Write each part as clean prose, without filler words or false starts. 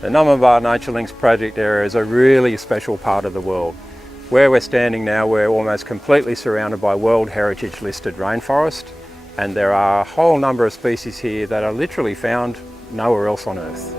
The Numinbah Nature Links project area is a really special part of the world. Where we're standing now, we're almost completely surrounded by World Heritage listed rainforest, and there are a whole number of species here that are literally found nowhere else on Earth.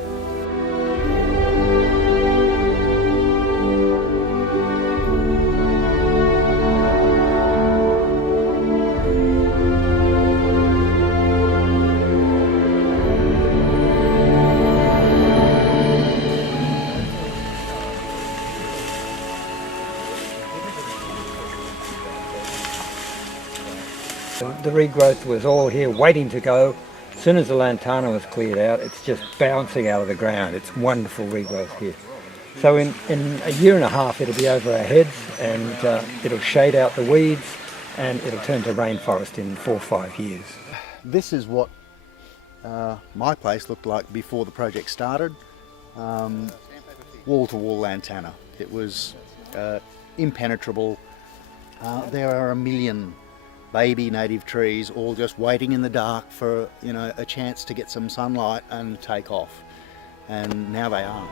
The regrowth was all here waiting to go. As soon as the lantana was cleared out, it's just bouncing out of the ground. It's wonderful regrowth here. So in a year and a half it'll be over our heads, and it'll shade out the weeds, and it'll turn to rainforest in 4 or 5 years. This is what my place looked like before the project started. Wall-to-wall lantana. It was impenetrable. There are a million baby native trees all just waiting in the dark for, you know, a chance to get some sunlight and take off, and now they are.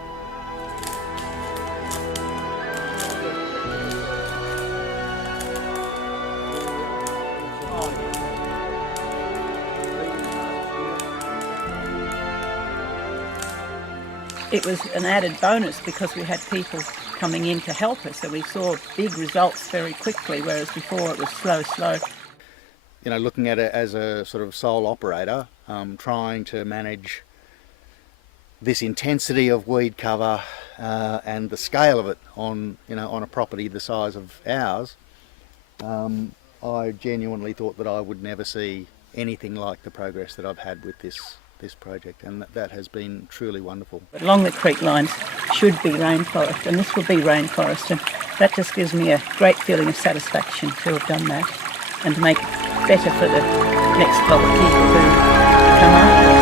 It was an added bonus because we had people coming in to help us, so we saw big results very quickly, whereas before it was slow. You know, looking at it as a sort of sole operator, trying to manage this intensity of weed cover and the scale of it on, you know, on a property the size of ours, I genuinely thought that I would never see anything like the progress that I've had with this project, and that has been truly wonderful. Along the creek lines should be rainforest, and this will be rainforest, and that just gives me a great feeling of satisfaction to have done that and to make it better for the next lot of people who come after.